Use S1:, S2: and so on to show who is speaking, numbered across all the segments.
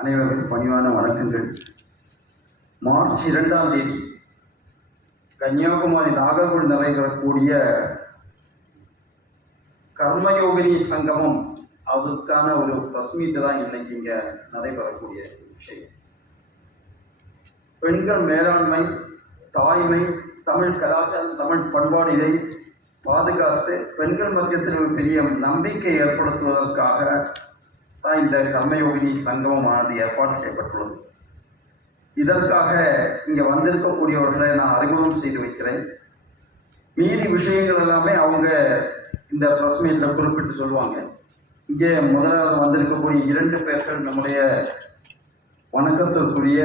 S1: அனைவருக்கும் பணிவான வணக்கங்கள். மார்ச் இரண்டாம் தேதி கன்னியாகுமரி நாகர்கோவில் நடைபெறக்கூடிய கர்மயோகினி சங்கமம் அதுக்கான ஒரு ப்ரெஸ் மீட் தான் இன்னைக்கு இங்கே நடைபெறக்கூடிய விஷயம். பெண்கள் மேலாண்மை தாய்மை தமிழ் கலாச்சாரம் தமிழ் பண்பாடு இதை பாதுகாத்து பெண்கள் மத்தியத்தில் ஒரு பெரிய நம்பிக்கை ஏற்படுத்துவதற்காக தான் இந்த கர்மயோகினி சங்கமமானது ஏற்பாடு செய்யப்பட்டுள்ளது. இதற்காக இங்கே வந்திருக்கக்கூடியவர்களை நான் அறிமுகம் செய்து வைக்கிறேன். மீதி விஷயங்கள் எல்லாமே அவங்க இந்த ப்ரெஸ் மீட்டில் குறிப்பிட்டு சொல்லுவாங்க. இங்கே முதலாவது வந்திருக்கக்கூடிய இரண்டு பேர்கள் நம்முடைய வணக்கத்திற்குரிய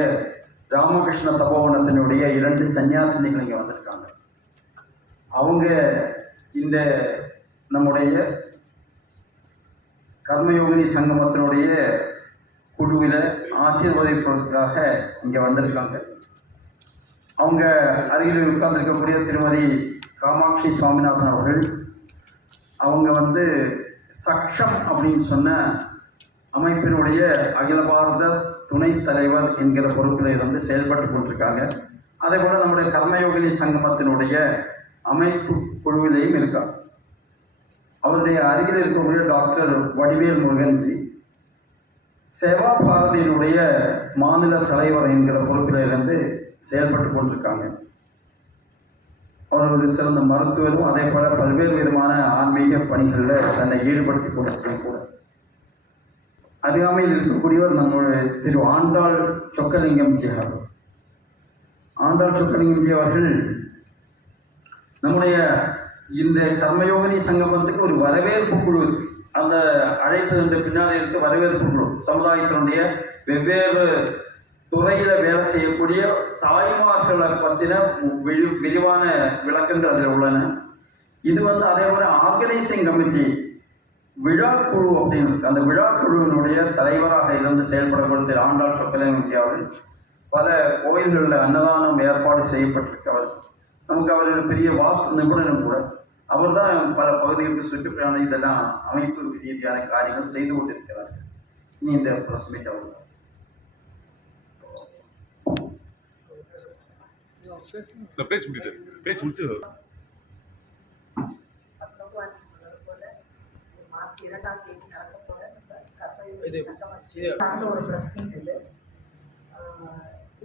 S1: ராமகிருஷ்ண தபோவனத்தினுடைய இரண்டு சன்னியாசினிகள் இங்கே வந்திருக்காங்க. அவங்க இந்த நம்முடைய கர்மயோகினி சங்கமத்தினுடைய குழுவில் ஆசீர்வதிப்பதற்காக இங்கே வந்திருக்காங்க. அவங்க அருகில் உட்கார்ந்துருக்கக்கூடிய திருமதி காமாட்சி சுவாமிநாதன் அவர்கள். அவங்க வந்து சக்ஷம் அப்படின்னு சொன்ன அமைப்பினுடைய அகில பாரத துணைத் தலைவர் என்கிற பொறுப்பில் இருந்து செயல்பட்டு கொண்டிருக்காங்க. அதே போல் நம்முடைய கர்மயோகினி சங்கமத்தினுடைய அமைப்பு குழுவிலையும் இருக்காங்க. அவருடைய அருகில் இருக்கக்கூடிய டாக்டர் வடிவேல் முருகன்ஜி சேவா பாரதியினுடைய மாநில தலைவர் என்கிற பொறுப்பில் இருந்து செயல்பட்டு கொண்டிருக்காங்க. அவர் ஒரு சிறந்த மருத்துவரும் அதே போல பல்வேறு விதமான ஆன்மீக பணிகளில் தன்னை ஈடுபடுத்தி கொண்டிருக்கிறார் கூட. அருகாமையில் இருக்கக்கூடியவர் நம்முடைய திரு ஆண்டாள் சொக்கலிங்கம் ஜி அவர்கள். ஆண்டாள் சொக்கலிங்கம் ஜி அவர்கள் நம்முடைய இந்த கர்மயோகினி சங்கமத்துக்கு ஒரு வரவேற்பு குழு அந்த அழைப்பு என்ற பின்னாடி இருக்க வரவேற்பு குழு. சமுதாயத்தினுடைய வெவ்வேறு துறையில வேலை செய்யக்கூடிய தாய்மார்களை பற்றின விழி விரிவான விளக்கங்கள் அதில் உள்ளன. இது வந்து அதே போல ஆர்கனைசிங் கமிட்டி விழா குழு அப்படின்னு இருக்கு. அந்த விழா குழுவினுடைய தலைவராக இருந்து செயல்படக்கூடிய திரு ஆண்டாள் சொக்கலிங்கம் அவர்கள் பல கோயில்களில் அன்னதானம் ஏற்பாடு செய்யப்பட்டிருக்கவர் நமக்கு அவர் பெரிய வாஸ்து நிபுணரும் கூட அவர் தான் பல பகுதிகளுக்கு சுற்றுப்பிரயாணம் இதெல்லாம் அமைப்பு ரீதியான காரியங்கள் செய்து கொண்டிருக்கிறார். இனி இந்த பிரஸ் மீட் அவர்
S2: பேச்சு முடிட்டு பேச்சு முடிச்சு.
S3: இரண்டாம் தேதி நடக்க சார்ந்த ஒரு பிரஸ் மீட்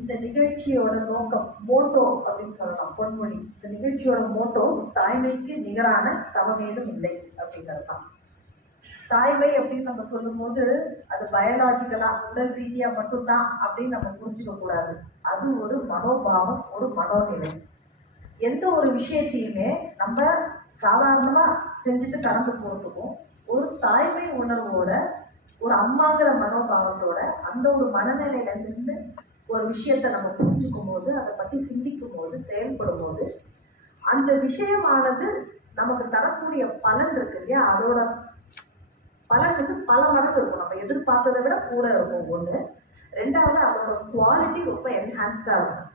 S3: இந்த நிகழ்ச்சியோட நோக்கம் மோட்டோ அப்படின்னு சொல்லலாம். பொன்மொழி. இந்த நிகழ்ச்சியோட மோட்டோ தாய்மைக்கு நிகரான தவமேதும் இல்லை அப்படிங்கிறது தான். தாய்மை அப்படின்னு நம்ம சொல்லும்போது அது பயாலாஜிக்கலா உடல் ரீதியா மட்டும்தான் அப்படின்னு நம்ம புரிஞ்சுக்க கூடாது. அது ஒரு மனோபாவம் ஒரு மனோநிலை. எந்த ஒரு விஷயத்தையுமே நம்ம சாதாரணமா செஞ்சுட்டு கடந்து போறதுக்கும் ஒரு தாய்மை உணர்வோட ஒரு அம்மாங்கிற மனோபாவத்தோட அந்த ஒரு மனநிலையில நின்று ஒரு விஷயத்தை நம்ம புரிஞ்சுக்கும் போது அதை பத்தி சிந்திக்கும் போது செயல்படும் போது அந்த விஷயமானது நமக்கு தரக்கூடிய பலன் இருக்கு இல்லையா? அதோட பலன் வந்து பல மடங்கு இருக்கும். நம்ம எதிர்பார்த்ததை விட கூட இருக்கும் ஒன்று ரெண்டாவது அதோட குவாலிட்டி ரொம்ப என்ஹான்ஸ்டாக இருக்கும்.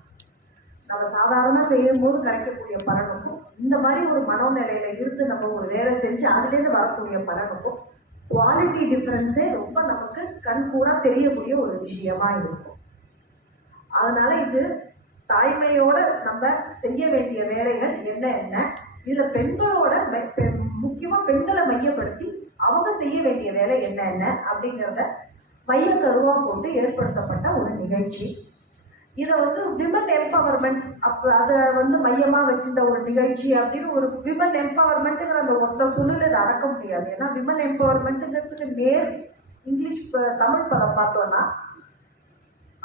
S3: நம்ம சாதாரணமாக செய்யும் போது கிடைக்கக்கூடிய பலனுக்கும் இந்த மாதிரி ஒரு மனோநிலையில இருந்து நம்ம ஒரு வேலை செஞ்சு அதுலேருந்து வரக்கூடிய பலனுக்கும் குவாலிட்டி டிஃப்ரென்ஸே ரொம்ப நமக்கு கண்கூடா தெரியக்கூடிய ஒரு விஷயமா இருக்கும். அதனால இது தாய்மையோட நம்ம செய்ய வேண்டிய வேலைகள் என்ன என்ன? இதுல பெண்களோட பெ- முக்கியமா பெண்களை மையப்படுத்தி அவங்க செய்ய வேண்டிய வேலை என்ன என்ன? அப்படிங்கிறத மைய கருவா கொண்டு ஏற்படுத்தப்பட்ட ஒரு நிகழ்ச்சி. இதை வந்து விமன் எம்பவர்மெண்ட் அப்போ அதை வந்து மையமாக வச்சிருந்த ஒரு நிகழ்ச்சி அப்படின்னு ஒரு விமன் எம்பவர்மெண்ட்டுங்கிற அந்த ஒத்த சொல்லில் இதை அடக்க முடியாது. ஏன்னா விமன் எம்பவர்மெண்ட்டுங்கிறதுக்கு நேர் இங்கிலீஷ் தமிழ் பதம் பார்த்தோம்னா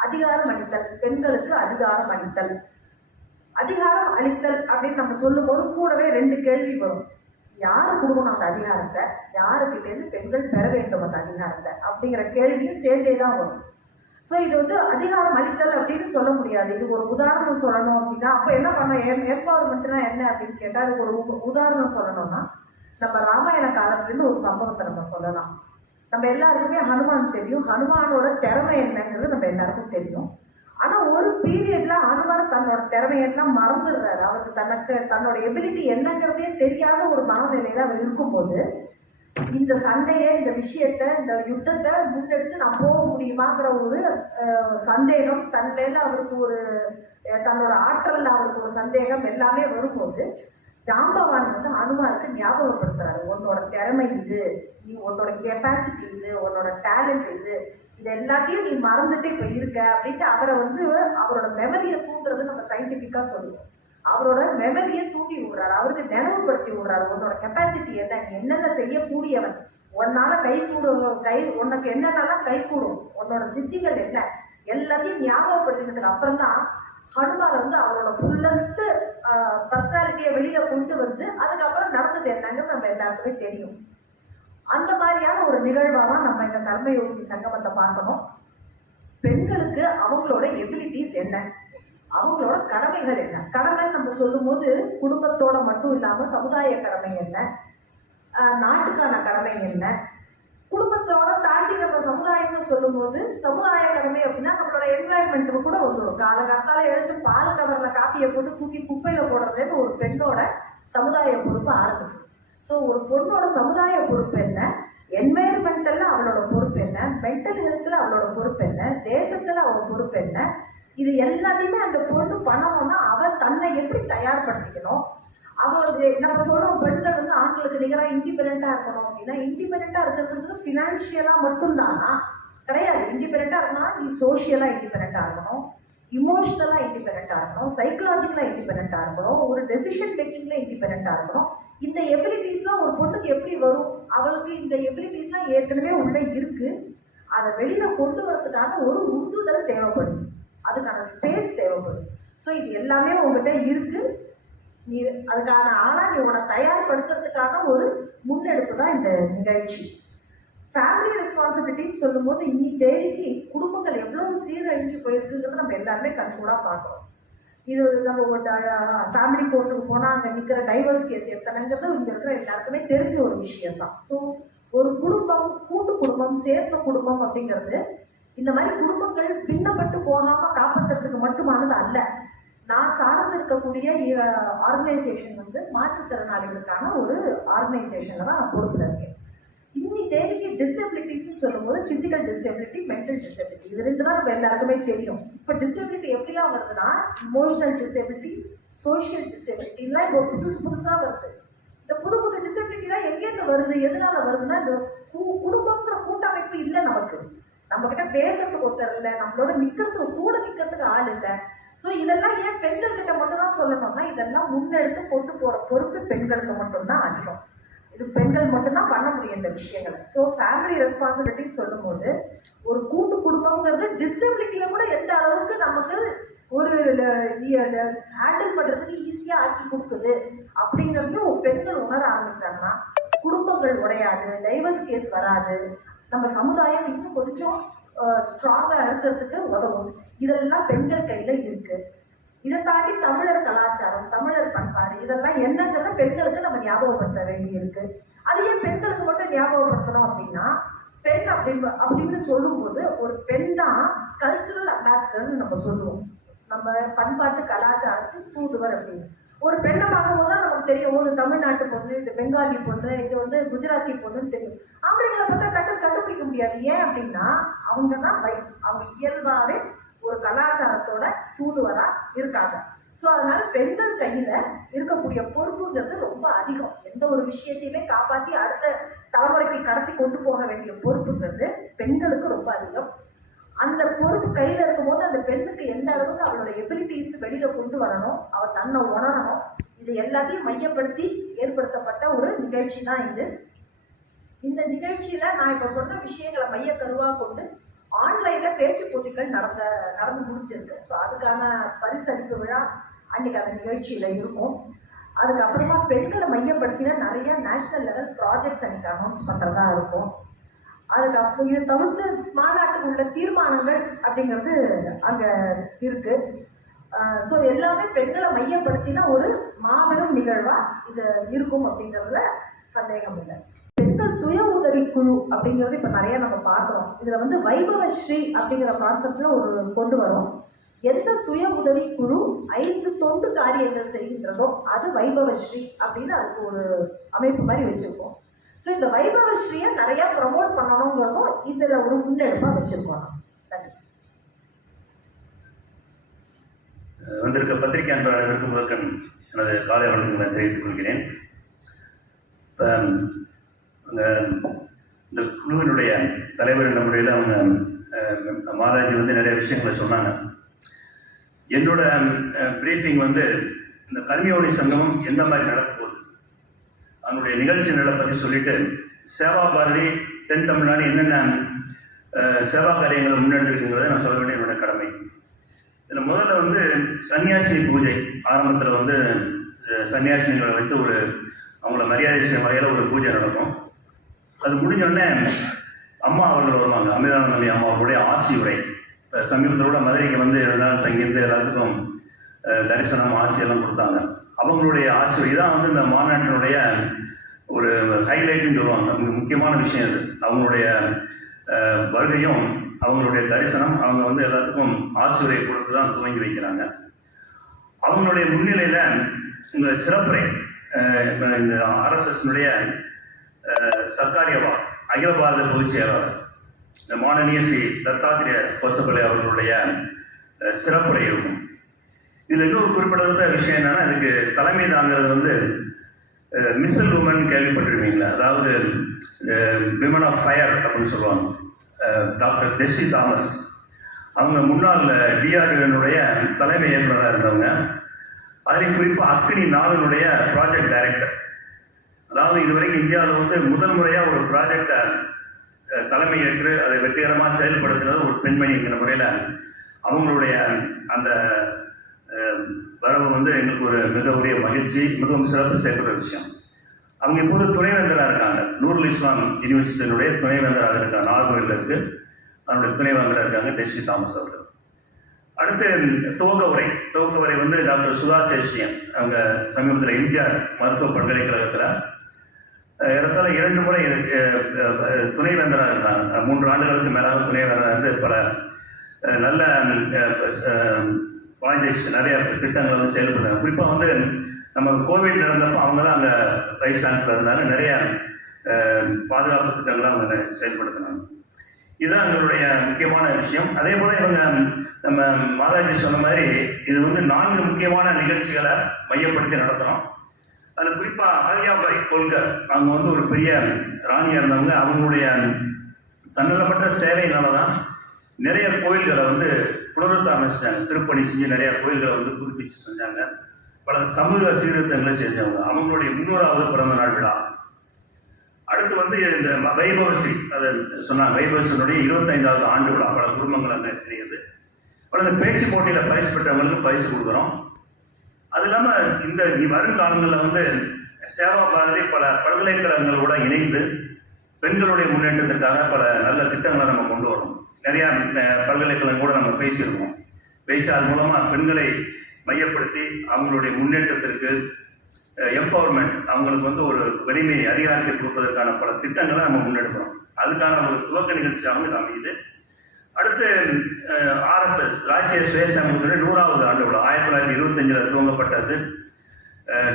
S3: அதிகாரம் அளித்தல் பெண்களுக்கு அதிகாரம் அளித்தல். அதிகாரம் அளித்தல் அப்படின்னு நம்ம சொல்லும்போது கூடவே ரெண்டு கேள்வி வரும். யாரு கொடுக்கணும் அந்த அதிகாரத்தை? யாருக்கிட்டேருந்து பெண்கள் பெற வேண்டும் அந்த அதிகாரத்தை? அப்படிங்கிற கேள்வியும் சேர்ந்தே தான் வரும். ஸோ இது வந்து அதிகாரம் அளித்தல் அப்படின்னு சொல்ல முடியாது. இது ஒரு உதாரணம் சொல்லணும் அப்படின்னா அப்போ என்ன பண்ண எம்பவர்மெண்ட்னா என்ன அப்படின்னு கேட்டால் ஒரு உதாரணம் சொல்லணும்னா நம்ம ராமாயண காலத்துலேருந்து ஒரு சம்பவத்தை நம்ம சொல்லலாம். நம்ம எல்லாருக்குமே ஹனுமான் தெரியும். ஹனுமானோட திறமை என்னங்கிறது நம்ம எல்லாருக்கும் தெரியும். ஆனால் ஒரு பீரியட்ல ஹனுமான் தன்னோட திறமையெல்லாம் மறந்துடுறாரு. அவருக்கு தனக்கு தன்னோட எபிலிட்டி என்னங்கிறதே தெரியாத ஒரு மனநிலையில அவர் இருக்கும்போது இந்த சண்டையை இந்த விஷயத்த இந்த யுத்தத்தை முன்னெடுத்து நான் போக முடியுமாங்கிற ஒரு சந்தேகம் தன் மேல அவருக்கு ஒரு தன்னோட ஆற்றல் அவருக்கு ஒரு சந்தேகம் எல்லாமே வரும்போது ஜாம்பவான் வந்து அனுமாருக்கு ஞாபகப்படுத்துறாரு. உன்னோட திறமை இது நீ உன்னோட கெப்பாசிட்டி இது உன்னோட டேலண்ட் இது இது எல்லாத்தையும் நீ மறந்துட்டு இப்போ இருக்க அப்படின்ட்டு அவரை வந்து அவரோட மெமரியை தூண்டுறது நம்ம சயின்டிஃபிக்காக சொல்லுவோம். அவரோட மெமரியை தூண்டி விடுறாரு. அவருக்கு நினைவுபடுத்தி விடுறாரு. உன்னோட கெப்பாசிட்டி என்ன? நீ என்னென்ன செய்யக்கூடியவன்? உன்னால கை கூடும் கை உனக்கு என்னென்னலாம் கை கூடும்? உன்னோட சித்திகள் என்ன? எல்லாத்தையும் ஞாபகப்படுத்தினதுக்கு அப்புறம் தான் ஹனுமான் வந்து அவரோட ஃபுல்லஸ்ட் பர்சனாலிட்டியை வெளியில் கொண்டு வந்து அதுக்கப்புறம் நடந்தது என்னங்கிறது நம்ம எல்லாருக்குமே தெரியும். அந்த மாதிரியான ஒரு நிகழ்வாக தான் நம்ம இந்த கர்மயோகி சங்கமத்தை பார்க்கணும். பெண்களுக்கு அவங்களோட எபிலிட்டிஸ் என்ன? அவங்களோட கடமைகள் என்ன? கடமை நம்ம சொல்லும்போது குடும்பத்தோட மட்டும் இல்லாமல் சமுதாய கடமை என்ன? நாட்டுக்கான கடமை என்ன? குடும்பத்தோட தாண்டி நம்ம சமுதாயம்னு சொல்லும்போது சமுதாய கடமை அப்படின்னா நம்மளோட என்வாயன்மெண்ட்டுக்கு கூட வந்துடும் காலகாத்தால எழுந்து பால் கவர்ல காப்பியை போட்டு தூக்கி குப்பையில போடுறதுன்னு ஒரு பெண்ணோட சமுதாய பொறுப்பு ஆரம்பிக்கும். ஸோ ஒரு பொண்ணோட சமுதாய பொறுப்பு என்ன? என்வாயர்மெண்டல்ல அவளோட பொறுப்பு என்ன? மென்டல் ஹெல்த்ல அவளோட பொறுப்பு என்ன? தேசத்துல அவளோட பொறுப்பு என்ன? இது எல்லாத்தையுமே அந்த பொண்ணு பண்ணணும்னா அவள் தன்னை எப்படி தயார்படுத்திக்கணும்? அவளுக்கு நம்ம சொல்றோம் பெண் அவங்களுக்கு நிகராக இண்டிபெண்ட்டாக இருக்கணும். அப்படின்னா இண்டிபெண்டா இருக்கிறதுக்கு ஃபினான்ஷியலாக மட்டும்தானா? கிடையாது. இண்டிபெண்டா இருக்கணும்னா நீ சோஷியலாக இண்டிபெண்டா இருக்கணும். இமோஷனலாக இண்டிபெண்டா இருக்கணும். சைக்கலாஜிக்கலாக இண்டிபெண்டா இருக்கணும். ஒரு டெசிஷன் மேக்கிங்கில் இண்டிபெண்டா இருக்கணும். இந்த எபிலிட்டிஸ்லாம் ஒரு பொண்ணுக்கு எப்படி வரும்? அவளுக்கு இந்த எபிலிட்டிஸ்லாம் ஏற்கனவே உள்ளே இருக்குது அதை வெளியில் கொண்டு வரதுக்கான ஒரு உந்துதல் தேவைப்படும். அதுக்கான ஸ்பேஸ் தேவைப்படும். ஸோ இது எல்லாமே உங்கள்கிட்ட இருக்குது நீ அதுக்கான ஆளாக நீ உன்னை தயார்படுத்துறதுக்கான ஒரு முன்னெடுப்பு தான் இந்த நிகழ்ச்சி. ஃபேமிலி ரெஸ்பான்சிபிலிட்டின்னு சொல்லும்போது இன்னி தேதிக்கு குடும்பங்கள் எவ்வளவு சீரழிஞ்சு போயிருக்குங்கிறத நம்ம எல்லாருமே கண்கூடாக பார்க்குறோம் இது நம்ம ஒரு ஃபேமிலி கோர்ட்டுக்கு போனால் அங்கே நிற்கிற டைவர்ஸ் கேஸ் எத்தனைங்கிறது இங்கே இருக்கிற எல்லாருக்குமே தெரிஞ்ச ஒரு விஷயம் தான். ஸோ ஒரு குடும்பம் கூட்டு குடும்பம் சேர்ந்த குடும்பம் அப்படிங்கிறது இந்த மாதிரி குடும்பங்கள் பின்னப்பட்டு போகாமல் காப்பாற்றுறதுக்கு மட்டுமானது அல்ல. நான் சார்ந்து இருக்கக்கூடிய ஆர்கனைசேஷன் வந்து மாற்றுத்திறனாளிகளுக்கான ஒரு ஆர்கனைசேஷனில் தான் நான் பொறுப்பில் இருக்கேன். இன்னி தேதிக்கு டிசபிலிட்டிஸ்னு சொல்லும்போது ஃபிசிக்கல் டிசபிலிட்டி மென்டல் டிசபிலிட்டி இது ரெண்டு தான் நம்ம எல்லாருக்குமே தெரியும். இப்போ டிசபிலிட்டி எப்படிலாம் வருதுன்னா இமோஷனல் டிசபிலிட்டி சோஷியல் டிசபிலிட்டிலாம் இப்போ புதுசு புதுசாக வருது. இந்த புது புது டிசபிலிட்டிலாம் எங்கேருந்து வருது எதனால வருதுன்னா இந்த கு- குடும்பங்கிற கூட்டமைப்பு இல்லை நமக்கு. நம்ம கிட்ட பேசுறதுக்கு ஒருத்தர் இல்லை நம்மளோட நிற்கிறதுக்கு கூட நிற்கிறதுக்கு ஆள் இல்லை. ஸோ இதெல்லாம் ஏன் பெண்கள் கிட்ட மட்டும் தான் சொல்லணும்னா இதெல்லாம் முன்னெடுத்து கொண்டு போற பொறுப்பு பெண்களுக்கு மட்டும்தான் அதிகம். இது பெண்கள் மட்டும்தான் பண்ண முடியும் இந்த விஷயங்களை. ஸோ ஃபேமிலி ரெஸ்பான்சிபிலிட்டின்னு சொல்லும்போது ஒரு கூட்டு குடும்பங்கிறது டிசபிலிட்டியை கூட எந்த அளவுக்கு நமக்கு ஒரு ஹேண்டில் பண்றதுக்கு ஈஸியா ஆக்கி கொடுக்குது அப்படிங்கிறது பெண்கள் உணர ஆரம்பிச்சாங்கன்னா குடும்பங்கள் உடையாது டைவர்ஸ் கேஸ் வராது. நம்ம சமுதாயம் இன்னும் கொஞ்சம் ஸ்ட்ராங்காக இருக்கிறதுக்கு உதவும். இதெல்லாம் பெண்கள் கையில் இருக்கு. இதை தாண்டி தமிழர் கலாச்சாரம் தமிழர் பண்பாடு இதெல்லாம் என்னங்கிறத பெண்களுக்கு நம்ம ஞாபகப்படுத்த வேண்டி இருக்கு அது ஏன் பெண்களுக்கு மட்டும் ஞாபகப்படுத்தணும் அப்படின்னா பெண் அப்படின்னு அப்படின்னு சொல்லும்போது ஒரு பெண் தான் கல்ச்சுரல் அம்பாசிடர்னு நம்ம சொல்லுவோம். நம்ம பண்பாட்டு கலாச்சாரத்தை தூதுவர் அப்படின்னு. ஒரு பெண்ணை பார்க்கும்போது தான் நமக்கு தெரியும் ஒரு தமிழ்நாட்டு பொண்ணு இது பெங்காலி பொண்ணு இது வந்து குஜராத்தி பொண்ணுன்னு தெரியும். ஆம்பளைங்களை பார்த்தா டக்கு கண்டுபிடிக்க முடியாது. ஏன் அப்படின்னா அவங்க தான் பை அவங்க இயல்பாகவே ஒரு கலாச்சாரத்தோட தூதுவராக இருக்காங்க. ஸோ அதனால பெண்கள் கையில் இருக்கக்கூடிய பொறுப்புங்கிறது ரொம்ப அதிகம். எந்த ஒரு விஷயத்தையுமே காப்பாற்றி அடுத்த தலைமுறைக்கு கடத்தி கொண்டு போக வேண்டிய பொறுப்புங்கிறது பெண்களுக்கு ரொம்ப அதிகம். அந்த பொறுப்பு கையில இருக்கும்போது அந்த பெண்ணுக்கு எந்த அளவுக்கு அவளோட எபிலிட்டிஸ் வெளியில கொண்டு வரணும் அவ தன்னை உணரணும் இது எல்லாத்தையும் மையப்படுத்தி ஏற்படுத்தப்பட்ட ஒரு நிகழ்ச்சி தான் இது. இந்த நிகழ்ச்சியில நான் இப்ப சொன்ன விஷயங்களை மைய கருவா கொண்டு ஆன்லைன்ல பேச்சு போட்டிகள் நடந்த நடந்து முடிச்சிருக்கு ஸோ அதுக்கான பரிசளிப்பு விழா அன்னைக்கு அந்த நிகழ்ச்சியில இருக்கும். அதுக்கப்புறமா பெண்களை மையப்படுத்தின நிறைய நேஷனல் லெவல் ப்ராஜெக்ட்ஸ் அன்னைக்கு அனௌன்ஸ் பண்றதா இருக்கும். அதுக்கப்புறம் இது தவிர்த்து மாநாட்டுக்கு உள்ள தீர்மானங்கள் அப்படிங்கிறது அங்கே இருக்கு. ஸோ எல்லாமே பெண்களை மையப்படுத்தின ஒரு மாபெரும் நிகழ்வா இது இருக்கும் அப்படிங்கிறதுல சந்தேகம் இல்லை. பெண்கள் சுய உதவி குழு அப்படிங்கிறது இப்போ நிறைய நம்ம பார்க்குறோம். இதில் வந்து வைபவஸ்ரீ அப்படிங்கிற கான்செப்டில் ஒரு கொண்டு வரோம். எந்த சுய உதவி குழு ஐந்து தொண்டு காரியங்கள் செய்கின்றதோ அது வைபவஸ்ரீ அப்படின்னு அதுக்கு ஒரு அமைப்பு மாதிரி வச்சுருக்கோம். ஸோ இந்த வைபவஸ்ரீயை நிறையா ப்ரமோட் பண்ணணுங்கிறதும் இதில் ஒரு முன்னெடுப்பாக வச்சுருக்கோம்.
S4: வந்திருக்க பத்திரிகை அன்பர்களுக்கு முதற்கண் எனது காலை வணக்கங்களை தெரிவித்துக் கொள்கிறேன். அந்த இந்த குழுவினுடைய தலைவர் என்ற முறையில் அவங்க மாதாஜி வந்து நிறைய விஷயங்களை சொன்னாங்க. என்னோட பிரீஃபிங் வந்து இந்த கல்வியோனி சங்கமம் எந்த மாதிரி நடக்க போகுது? அதனுடைய நிகழ்ச்சி நிலை பற்றி சொல்லிட்டு சேவா பாரதி தென் தமிழ்நாடு என்னென்ன சேவா காரியங்களை முன்னெடுத்துருக்குங்கிறத நான் சொல்ல வேண்டிய என்னோட கடமை. இதில் முதல்ல வந்து சன்னியாசி பூஜை ஆரம்பத்தில் வந்து அஹ், வைத்து ஒரு அவங்கள மரியாதை செய்யும் வகையில் ஒரு பூஜை நடக்கும். அது முடிஞ்சோடனே அம்மா அவர்கள் வருவாங்க. அமிர்தானந்தமி அம்மா அவர்களுடைய ஆசி உரை இப்போ சமீபத்தில் கூட மதுரைக்கு வந்து ரெண்டு நாள் தங்கியிருந்து எல்லாத்துக்கும் தரிசனம் ஆசியெல்லாம் கொடுத்தாங்க. அவங்களுடைய ஆசிரியர் உரை தான் வந்து இந்த மாநாட்டினுடைய ஒரு ஹைலைட்னு சொல்லுவாங்க. முக்கியமான விஷயம் அது. அவங்களுடைய வருகையும் அவங்களுடைய தரிசனம் அவங்க வந்து எல்லாத்துக்கும் ஆசிரியை கொடுத்து தான் துவங்கி வைக்கிறாங்க. அவங்களுடைய முன்னிலையில் இந்த சிறப்புரை இந்த ஆர்எஸ்எஸ்னுடைய சர்க்காரியவா அகில பாரத பொதுச் செயலாளர் இந்த மானனீய ஸ்ரீ தத்தாத்திரேய கோசபலை அவர்களுடைய சிறப்புரை இருக்கும். இதில் இன்னொரு குறிப்பிடத்தக்க விஷயம் என்னன்னா இதுக்கு தலைமை தாங்கிறது வந்து மிஸ்ஸல் உமன் கேள்விப்பட்டிருக்கீங்களா? அதாவது விமன் ஆஃப் ஃபயர் அப்படின்னு சொல்லுவாங்க. டாக்டர் டெஸ்ஸி தாமஸ் அவங்க முன்னாள் டிஆர்டினுடைய தலைமை இயக்குநராக இருந்தவங்க. அதில் குறிப்பாக அக்னி நாளினுடைய ப்ராஜெக்ட் டைரக்டர் அதாவது இதுவரைக்கும் இந்தியாவில் வந்து முதல் முறையாக ஒரு ப்ராஜெக்டை தலைமை ஏற்று அதை வெற்றிகரமாக செயல்படுத்துறது ஒரு பெண்மணிங்கிற முறையில் அவங்களுடைய அந்த வரவு வந்து எங்களுக்கு ஒரு மிக உரிய மகிழ்ச்சி மிகவும் சிறப்பு சேர்க்கிற விஷயம். அவங்க இப்போது துணைவேந்தராக இருக்காங்க. நூருல் இஸ்லாம் யூனிவர்சிட்டியினுடைய துணைவேந்தராக இருக்காங்க நாகர்கோவில் இருக்கு. அவருடைய துணைவேந்தராக இருக்காங்க டெஸ்டி தாமஸ் அவர்கள். அடுத்து துவக்க உரை. துவக்க உரை வந்து டாக்டர் சுதா சேஷியன். அவங்க சமீபத்தில் எம்ஜிஆர் மருத்துவ பல்கலைக்கழகத்தில் இடத்துல இரண்டு முறை துணைவேந்தராக இருந்தாங்க. மூன்று ஆண்டுகளுக்கு மேலாக துணைவேந்தராக இருந்து பல நல்ல ப்ராஜெக்ட்ஸ் நிறைய திட்டங்கள் வந்து செயல்படுறாங்க. குறிப்பாக வந்து நம்ம கோவிட் நடந்தப்போ அவங்க தான் அங்கே வைஸ் சான்சலர் இருந்தாங்க நிறைய பாதுகாப்பு திட்டங்களை அவங்க செயல்படுத்தினாங்க. இதுதான் எங்களுடைய முக்கியமான விஷயம். அதே போல இவங்க நம்ம மாதாஜி சொன்ன மாதிரி இது வந்து நான்கு முக்கியமான நிகழ்ச்சிகளை மையப்படுத்தி நடத்துகிறோம் அதில் குறிப்பாக ஆலியாபாய் கொள்கை அவங்க வந்து ஒரு பெரிய ராணியாக இருந்தவங்க. அவங்களுடைய தன்னலப்பட்ட சேவையினால தான் நிறைய கோயில்களை வந்து புனருத்தாரமிச்சிட்டாங்க திருப்பணி செஞ்சு நிறைய கோயில்களை வந்து புதுப்பிச்சு செஞ்சாங்க. பல சமூக சீர்திருத்தங்களை செஞ்சவங்க. அவங்களுடைய முன்னூறாவது பிறந்த நாள் விழா. அடுத்து வந்து இந்த வைபவசி. அது சொன்னாங்க. வைபவசியினுடைய இருபத்தைந்தாவது ஆண்டு விழா. பல குடும்பங்கள் அங்கே தெரியுது பல இந்த பேச்சு போட்டியில் பரிசு பெற்றவங்களுக்கு பரிசு கொடுக்குறோம். அது இல்லாமல் இந்த இனி வருங்காலங்களில் வந்து சேவா பாரதி பல பல்கலைக்கழகங்களோட இணைந்து பெண்களுடைய முன்னேற்றத்திற்காக பல நல்ல திட்டங்களை நம்ம கொண்டு வரோம். நிறையா பல்கலைக்கழகம் கூட நம்ம பேசியிருக்கோம். பேசி அது மூலமாக பெண்களை மையப்படுத்தி அவங்களுடைய முன்னேற்றத்திற்கு எம்பவர்மெண்ட் அவங்களுக்கு வந்து ஒரு வலிமை அதிகாரத்தை கொடுப்பதற்கான பல திட்டங்களை நம்ம முன்னெடுக்கிறோம். அதுக்கான ஒரு துவக்க நிகழ்ச்சியாக இது அமையுது. அடுத்து ஆர்எஸ்எஸ் ராஷ்டிரிய சுயசங்கத்தினுடைய நூறாவது ஆண்டு விழா ஆயிரத்தி தொள்ளாயிரத்தி இருபத்தஞ்சில் துவங்கப்பட்டது.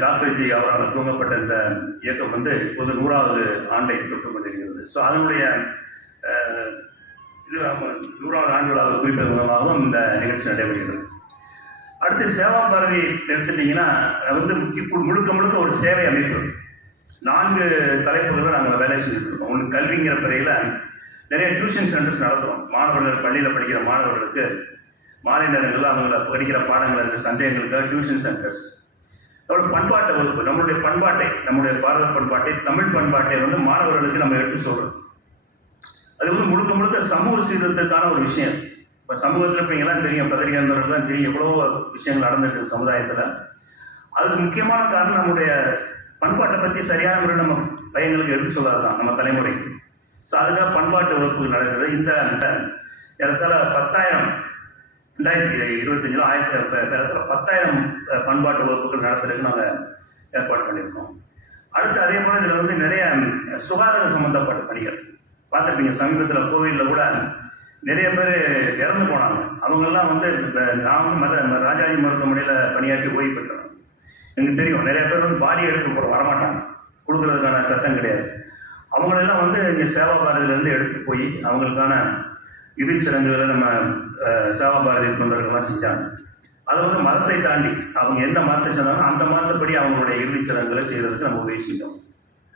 S4: டாக்டர் ஜி அவரால் துவங்கப்பட்ட இந்த இயக்கம் வந்து இப்போது நூறாவது ஆண்டை தொட்டு கொண்டிருக்கிறது. ஸோ அதனுடைய இது நம்ம நூறாவது ஆண்டு விழாவை குறிப்பிட்ட மூலமாகவும் இந்த நிகழ்ச்சி நடைபெறுகிறது. அடுத்து சேவா பாரதி எடுத்துட்டீங்கன்னா வந்து முக்கிய முழுக்க முழுக்க ஒரு சேவை அமைப்பு. நான்கு தலைப்புகளில் நாங்கள் வேலை செஞ்சுட்டு இருக்கோம் ஒன்று கல்விங்கிற பிறையில் நிறைய டியூஷன் சென்டர்ஸ் நடத்துகிறோம் மாணவர்கள் பள்ளியில் படிக்கிற மாணவர்களுக்கு மாலை நேரங்களில் அவங்கள படிக்கிற பாடங்களுக்கு சந்தேகங்களுக்கு டியூஷன் சென்டர்ஸ் அப்புறம் பண்பாட்டை வகுப்பு. நம்மளுடைய பண்பாட்டை நம்முடைய பாரத பண்பாட்டை தமிழ் பண்பாட்டை வந்து மாணவர்களுக்கு நம்ம எடுத்து சொல்கிறோம் அது வந்து முழுக்க முழுக்க சமூக சீர்திருத்தத்துக்கான ஒரு விஷயம். இப்போ சமூகத்தில் இப்போ எல்லாம் தெரியும் பத்திரிகையாளர்களுக்குலாம் தெரியும் எவ்வளோ விஷயங்கள் நடந்திருக்கு சமுதாயத்தில். அதுக்கு முக்கியமான காரணம் நம்முடைய பண்பாட்டை பற்றி சரியான முறையில் நம்ம பையங்களுக்கு எடுத்து சொல்லாதான் நம்ம தலைமுறைக்கு ஸோ அதுக்காக பண்பாட்டு வகுப்பு நடக்குது. இந்த அந்த இடத்துல பத்தாயிரம் ரெண்டாயிரத்தி இருபத்தஞ்சில் ஆயிரத்தி இடத்துல பத்தாயிரம் பண்பாட்டு வகுப்புகள் நடத்துறதுக்கு நாங்கள் ஏற்பாடு பண்ணியிருக்கோம். அடுத்து அதே போல் இதில் வந்து நிறைய சுகாதார சம்பந்தப்பட்ட பணிகள். பார்த்துருப்பீங்க சமீபத்தில் கோவிலில் கூட நிறைய பேர் இறந்து போனாங்க. அவங்கெல்லாம் வந்து கிராமம் நான் வந்து மத ராஜாஜி மருத்துவமனையில் பணியாற்றி ஓய்வு பெற்றேன் எனக்கு தெரியும் நிறைய பேர் வந்து பாடி எடுத்து போட வரமாட்டாங்க. கொடுக்கறதுக்கான சட்டம் கிடையாது. அவங்களெல்லாம் வந்து இங்கே சேவா பாரதியிலேருந்து எடுத்து போய் அவங்களுக்கான இறுதி சடங்குகளை நம்ம சேவா பாரதி தொண்டர்கள்லாம் செஞ்சாங்க. அது வந்து மதத்தை தாண்டி அவங்க எந்த மதத்தை சொன்னாலும் அந்த மதத்தைப்படி அவங்களுடைய இறுதிச் சடங்குகளை செய்கிறதுக்கு நம்ம உதவி செஞ்சோம்.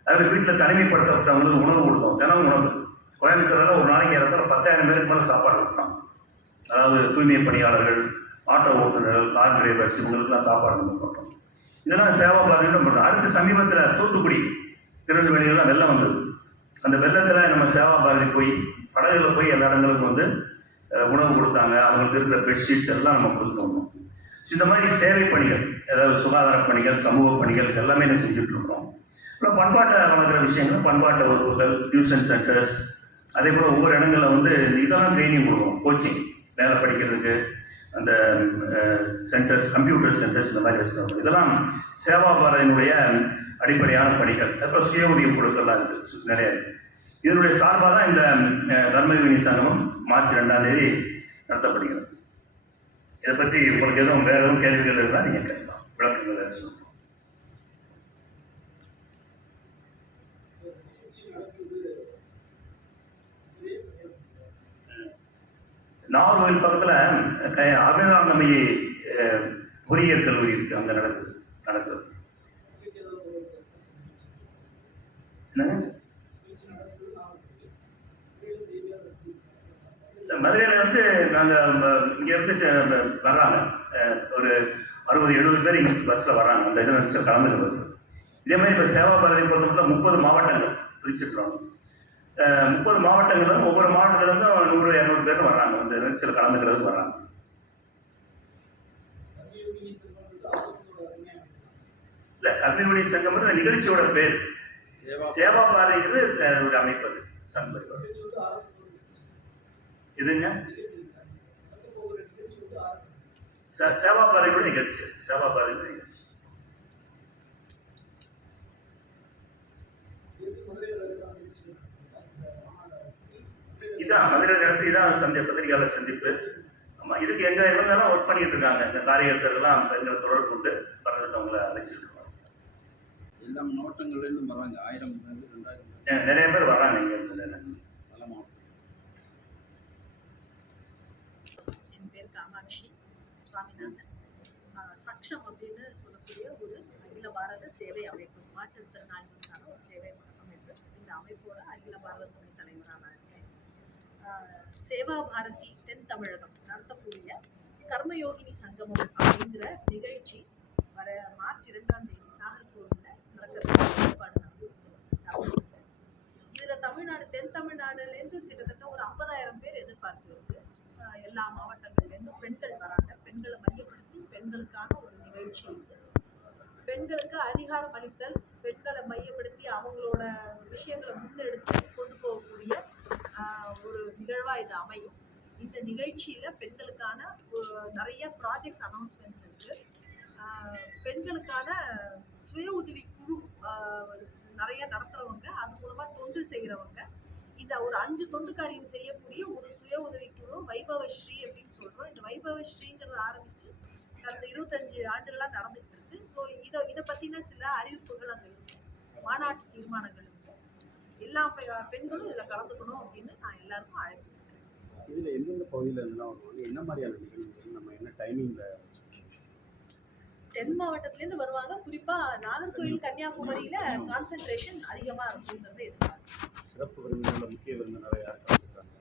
S4: அதாவது வீட்டில் தனிமைப்படுத்தப்பட்டவங்களுக்கு உணவு கொடுத்தோம். தினம் உணவு. கோயம்புத்தூரில் ஒரு நாளைக்கு இடத்துல பத்தாயிரம் பேருக்கு மேலே சாப்பாடு கொடுத்தோம் அதாவது தூய்மை பணியாளர்கள் ஆட்டோ ஓட்டுநர்கள் கார் டிரைவர்ஸ் இவங்களுக்குலாம் சாப்பாடு நம்ம பண்ணுறோம் இதெல்லாம் சேவா பாரதியிடம் பண்ணுறோம் அடுத்து சமீபத்தில் தூத்துக்குடி திருநெல்வேலியெல்லாம் வெள்ளம் வந்தது. அந்த வெள்ளத்தில் நம்ம சேவா பாரதி போய் படகுல போய் எல்லா இடங்களுக்கும் வந்து உணவு கொடுத்தாங்க. அவங்களுக்கு இருக்கிற பெட்ஷீட்ஸ் எல்லாம் நம்ம கொடுத்தோம் இந்த மாதிரி சேவை பணிகள் அதாவது சுகாதார பணிகள் சமூக பணிகள் எல்லாமே நம்ம செஞ்சுட்டு இருக்கிறோம். அப்புறம் பண்பாட்டை வளர்க்குற விஷயங்கள் பண்பாட்டு வகுப்புகள் டியூஷன் சென்டர்ஸ் அதே போல் ஒவ்வொரு இடங்களில் வந்து இதெல்லாம் ட்ரைனிங் கொடுக்கும் கோச்சிங் வேலை படிக்கிறதுக்கு அந்த சென்டர்ஸ் கம்ப்யூட்டர் சென்டர்ஸ் இந்த மாதிரி வச்சுருக்கோம் இதெல்லாம் சேவா பாரதியினுடைய அடிப்படையான பணிகள். அப்புறம் சுய உதவி குழுக்கள்லாம் இருக்குது நிறைய இருக்குது இதனுடைய சார்பாக தான் இந்த அஹ், சங்கமம் மார்ச் ரெண்டாம் தேதி நடத்தப்படுகிறது. இதை பற்றி உங்களுக்கு எதுவும் வேறு எதுவும் கேள்விகள் இருந்தால் நீங்கள் கேட்கலாம். விளக்கங்கள் ஏதாவது நாகர்கோவில் பக்கத்தில் அபிராமி பொறியியல் கல்லூரி இருக்கு அங்கே நடக்குது. நடக்குது மதுரையில் வந்து நாங்கள் இங்கேருந்து வர்றாங்க. ஒரு அறுபது எழுபது பேர் இங்கே பஸ்ஸில் வர்றாங்க. அந்த இது கலந்துக்கிறது. இதே மாதிரி இப்போ சேவா பாரதி பொறுத்தவரை முப்பது மாவட்டங்கள் பிரிச்சுட்டுருவாங்க முப்பது மாவட்டங்கள் ஒவ்வொரு மாவட்டத்திலேருந்து நூறு இரநூறு பேர் வர்றாங்க. அந்த நிகழ்ச்சியில் கலந்துக்கிறதுக்கு வர்றாங்க. இல்லை கல்விமொழி சங்கம் வந்து நிகழ்ச்சியோட பேர். சேவா பாரதிங்கிறது அஹ், ஒரு அமைப்பு அது. இதுங்க சேவா பாரதியோட நிகழ்ச்சி. சேவா பாரதியோட நிகழ்ச்சி. இதான் மதுரை நடத்தி இதான் சந்தி பத்திரிகையாளர் சந்திப்பு. ஆமா இதுக்கு எங்க இருந்தாலும் ஒர்க் பண்ணிட்டு இருக்காங்க? இந்த காரியகர்த்தர்கள்லாம் எங்களை தொடர்பு கொண்டு வர்றதுக்கு அவங்கள அழைச்சிட்டு இருக்கோம்
S1: எல்லா மாவட்டங்கள்லேருந்து வராங்க. ஆயிரம் ரெண்டாயிரம்
S4: நிறைய பேர் வர்றாங்க இங்க இருந்து
S1: பல மாவட்டம்
S3: என் பேர் காமாட்சி சுவாமிநாதன். சக்ஷம் அப்படின்னு சொல்லக்கூடிய ஒரு அகில பாரத சேவை அமைப்பு மாற்றுத்திறனாளிகளுக்கான ஒரு சேவை அமைப்பு இந்த அமைப்போட அகில பாரத துணைத் தலைவராக சேவா பாரதி தென் தமிழகம் நடத்தக்கூடிய கர்மயோகினி சங்கமம் அப்படிங்கிற நிகழ்ச்சி வர மார்ச் இரண்டாம் தேதி நாகர்கோவில் நடக்கிறதுக்கு ஏற்பாடு இதுல தமிழ்நாடு தென் தமிழ்நாடுலேருந்து கிட்டத்தட்ட ஒரு ஐம்பதாயிரம் பேர் எதிர்பார்ப்பு எல்லா மாவட்டங்கள்லேருந்து பெண்கள் வராங்க. பெண்களை மையப்படுத்தி பெண்களுக்கான ஒரு நிகழ்ச்சி. பெண்களுக்கு அதிகாரம் அளித்தல் பெண்களை மையப்படுத்தி அவங்களோட விஷயங்களை முன்னெடுத்து கொண்டு போகக்கூடிய ஒரு நிகழ்வாக இது அமையும். இந்த நிகழ்ச்சியில் பெண்களுக்கான நிறைய ப்ராஜெக்ட்ஸ் அனௌன்ஸ்மெண்ட்ஸ் இருக்குது பெண்களுக்கான சுய உதவி குழு நிறைய நடத்துகிறவங்க அது மூலமாக தொண்டு செய்கிறவங்க இந்த ஒரு அஞ்சு தொண்டு காரியம் செய்யக்கூடிய ஒரு சுய உதவி குழு வைபவஸ்ரீ அப்படின்னு சொல்கிறோம் இந்த வைபவஸ்ரீங்கிறத ஆரம்பித்து கடந்த இருபத்தஞ்சு ஆண்டுகளாக நடந்துகிட்டு இருக்கு. ஸோ இதை இதை பற்றின சில அறிவிப்புகள் அங்கே இருக்கும் மாநாட்டு தீர்மானங்கள் எல்லா பெண்களும் இதுல கலந்துக்கணும் அப்படின்னு நான் எல்லாருக்கும் அழைப்பு.
S5: இதில் எந்தெந்த பகுதியில் இருந்தெல்லாம் வருவாங்க? என்ன மாதிரியான நிகழ்வுகள்? நம்ம என்ன டைமிங்கில்
S3: தென் மாவட்டத்திலேருந்து வருவாங்க. குறிப்பா நாகர்கோவில் கன்னியாகுமரியில கான்சென்ட்ரேஷன் அதிகமா இருக்குன்றது எதிர்பார்க்கிறேன்
S5: சிறப்பு விருந்தினர் முக்கிய விருந்தினரை யார் கலந்துக்கிறாங்க?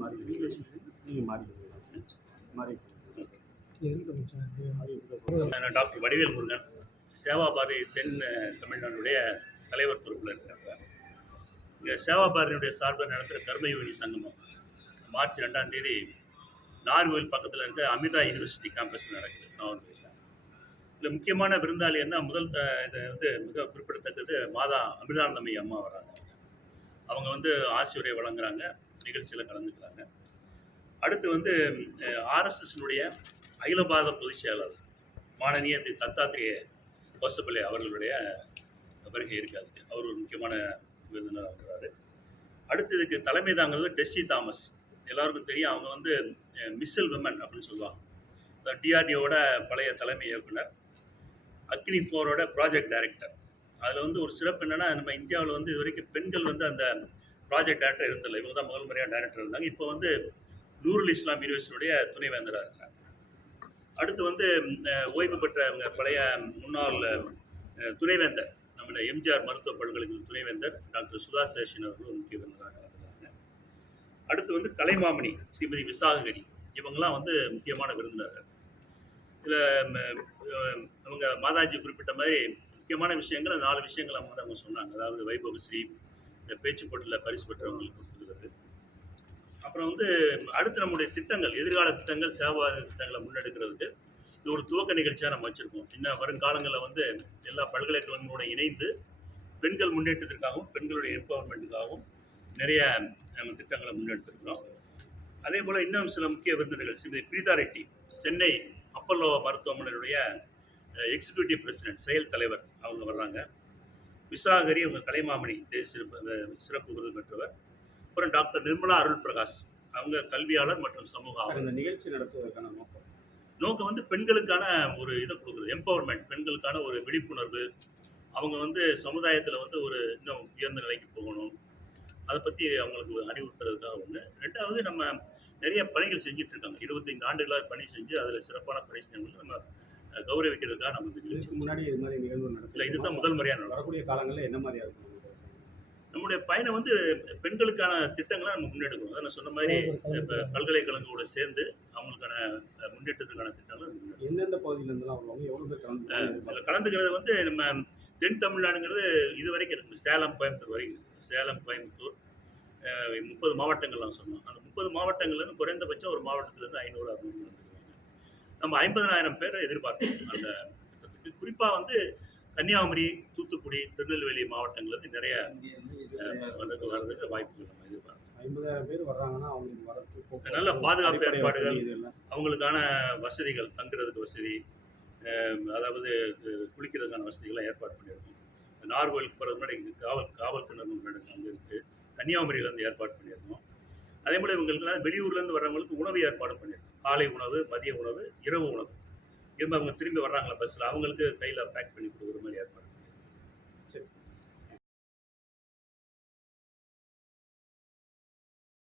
S5: மாறி மாறி மாறி
S4: நான் டாக்டர் வடிவேல் முருகன் சேவா பாரதி தென் தமிழ்நாடுடைய தலைவர் பொறுப்பில் இருக்கிறாங்க இங்கே சேவா பாரதியுடைய சார்பில் நடத்துகிற கர்மயோகி சங்கமம் மார்ச் ரெண்டாம் தேதி நார்கோயில் பக்கத்தில் இருக்க அமிதா யூனிவர்சிட்டி கேம்பஸில் நடக்குது நாகர்கோயில் இதில் முக்கியமான விருந்தாளி என்ன முதல் த- இது வந்து மிக குறிப்பிடத்தக்கது மாதா அமிர்தானந்தமி அம்மா வராங்க. அவங்க வந்து ஆசியுரை வழங்குறாங்க நிகழ்ச்சியில் கலந்துக்கிறாங்க. அடுத்து வந்து ஆர்எஸ்எஸ்னுடைய அகில பாரத பொதுச் செயலாளர் மானனீய தத்தாத்திரிய கோசப்பிள்ளை அவர்களுடைய வருகை இருக்காது அவர் ஒரு முக்கியமான விருந்தினர் இருக்கிறாரு அடுத்து இதுக்கு தலைமை தாங்கிறது டெஸ்ஸி தாமஸ். எல்லாருக்கும் தெரியும் அவங்க வந்து மிஸ்ஸல் விமன் அப்படின்னு சொல்லுவாங்க. டிஆர்டிஓட பழைய தலைமை இயக்குனர். அக்னி ஃபோரோட ப்ராஜெக்ட் டைரக்டர். அதில் வந்து ஒரு சிறப்பு என்னென்னா நம்ம இந்தியாவில் வந்து இது வரைக்கும் பெண்கள் வந்து அந்த ப்ராஜெக்ட் டேரக்டர் இருந்ததில்லை இவங்க தான் முதல் முறையாக டேரக்டர் இருந்தாங்க. இப்போ வந்து நூருல் இஸ்லாம் யூனிவர்சிட்டியுடைய துணைவேந்தராக இருக்கிறாங்க அடுத்து வந்து ஓய்வு பெற்ற அவங்க பழைய முன்னாள் துணைவேந்தர் நம்முடைய எம்ஜிஆர் மருத்துவ பல்கலைக்கழக துணைவேந்தர் டாக்டர் சுதா சேஷன் அவர்கள் முக்கிய விருந்தினராக இருக்கிறாங்க அடுத்து வந்து கலைமாமணி ஸ்ரீமதி விசாகரி இவங்கெல்லாம் வந்து முக்கியமான விருந்தினர்கள். இதில் அவங்க மாதாஜி குறிப்பிட்ட மாதிரி முக்கியமான விஷயங்கள் நாலு விஷயங்கள் அவங்க வந்து அவங்க சொன்னாங்க. அதாவது வைபவஸ்ரீ இந்த பேச்சு போட்டியில் பரிசு பெற்றவங்களுக்கு கொடுத்துருக்கிறது. அப்புறம் வந்து அடுத்து நம்முடைய திட்டங்கள் எதிர்கால திட்டங்கள் சேவா திட்டங்களை முன்னெடுக்கிறதுக்கு இது ஒரு துவக்க நிகழ்ச்சியாக நம்ம வச்சுருக்கோம். இன்னும் வருங்காலங்களில் வந்து எல்லா பல்கலைக்கழகங்களோட இணைந்து பெண்கள் முன்னேற்றத்திற்காகவும் பெண்களுடைய எம்பவர்மெண்ட்டுக்காகவும் நிறைய நம்ம திட்டங்களை முன்னெடுத்திருக்கிறோம். அதே போல் இன்னும் சில முக்கிய விருந்தினர்கள் ஸ்ரீமதி பிரீதா ரெட்டி சென்னை அப்பல்லோ மருத்துவமனையுடைய எக்ஸிக்யூட்டிவ் பிரசிடென்ட் செயல் தலைவர் அவங்க வர்றாங்க. விசாகரி அவங்க கலைமாமணி தே- சிறப்பு சிறப்பு விருது பெற்றவர். அப்புறம் டாக்டர் நிர்மலா அருள் பிரகாஷ் அவங்க கல்வியாளர் மற்றும் சமூக
S5: இந்த நிகழ்ச்சி நடத்துவதற்கான நோக்கம்?
S4: நோக்கம் வந்து பெண்களுக்கான ஒரு இதை கொடுக்குறது எம்பவர்மெண்ட் பெண்களுக்கான ஒரு விழிப்புணர்வு. அவங்க வந்து சமுதாயத்தில் வந்து ஒரு இன்னும் உயர்ந்த நிலைக்கு போகணும். அதை பற்றி அவங்களுக்கு அறிவுறுத்துறதுக்காக ஒன்று ரெண்டாவது நம்ம நிறைய பணிகள் செஞ்சுட்டு இருக்காங்க. இருபத்தைந்து ஆண்டுகளாக பணி செஞ்சு அதில் சிறப்பான பணி செஞ்சவங்களுக்கு நம்ம கௌரவிக்கிறதுக்காக நம்ம
S5: முன்னாடி இது மாதிரி நிகழ்வு
S4: இல்லை
S5: நடத்தி
S4: இதுதான் முதல் முறையாக நடக்கும்.
S5: வரக்கூடிய காலங்களில் என்ன மாதிரியா இருக்கும்?
S4: நம்முடைய பயணம் வந்து பெண்களுக்கான திட்டங்களை நம்ம முன்னெடுக்கணும். அதான் நான் சொன்ன மாதிரி இப்போ பல்கலைக்கழகங்களோட சேர்ந்து அவங்களுக்கான முன்னேற்றத்துக்கான திட்டங்களை.
S5: எந்தெந்த பகுதியில இருந்தெல்லாம் வருவாங்க எவ்வளவு பேர் கலந்து
S4: அதில் கலந்துக்கிறது வந்து நம்ம தென் தமிழ்நாடுங்கிறது இது வரைக்கும் இருக்குது சேலம் கோயம்புத்தூர் வரைக்கும் சேலம் கோயம்புத்தூர் முப்பது மாவட்டங்கள் நான் சொன்னோம். அந்த முப்பது மாவட்டங்கள்லேருந்து குறைந்தபட்சம் ஒரு மாவட்டத்திலேருந்து ஐநூறு அறுநூறு நம்ம ஐம்பதனாயிரம் பேரை எதிர்பார்க்கணும். அந்த குறிப்பாக வந்து கன்னியாகுமரி தூத்துக்குடி திருநெல்வேலி மாவட்டங்கள்லேருந்து நிறைய வர்றதுக்கு வர்றதுக்கு வாய்ப்புகள் நம்ம எதிர்பார்க்கணும்
S5: ஐம்பதாயிரம் பேர் வர்றாங்கன்னா அவங்களுக்கு வரது
S4: நல்ல பாதுகாப்பு ஏற்பாடுகள். அவங்களுக்கான வசதிகள் தங்குறதுக்கு வசதி அதாவது குளிக்கிறதுக்கான வசதிகள்லாம் ஏற்பாடு பண்ணியிருக்கோம். நார்கோயிலுக்கு போகிறது முன்னாடி இங்க காவல் காவல் கிணறு அங்கே இருக்குது கன்னியாகுமரியிலேருந்து ஏற்பாடு பண்ணியிருக்கோம். அதே போல் இவங்களுக்குலாம் வெளியூர்லேருந்து வர்றவங்களுக்கு உணவு ஏற்பாடு பண்ணியிருக்கோம். காலை உணவு மதிய உணவு இரவு உணவு. திரும்ப அவங்க திரும்பி வர்றாங்களா பஸ்ஸில் அவங்களுக்கு கையில் பேக் பண்ணி கொடுக்குற மாதிரி ஏற்பாடு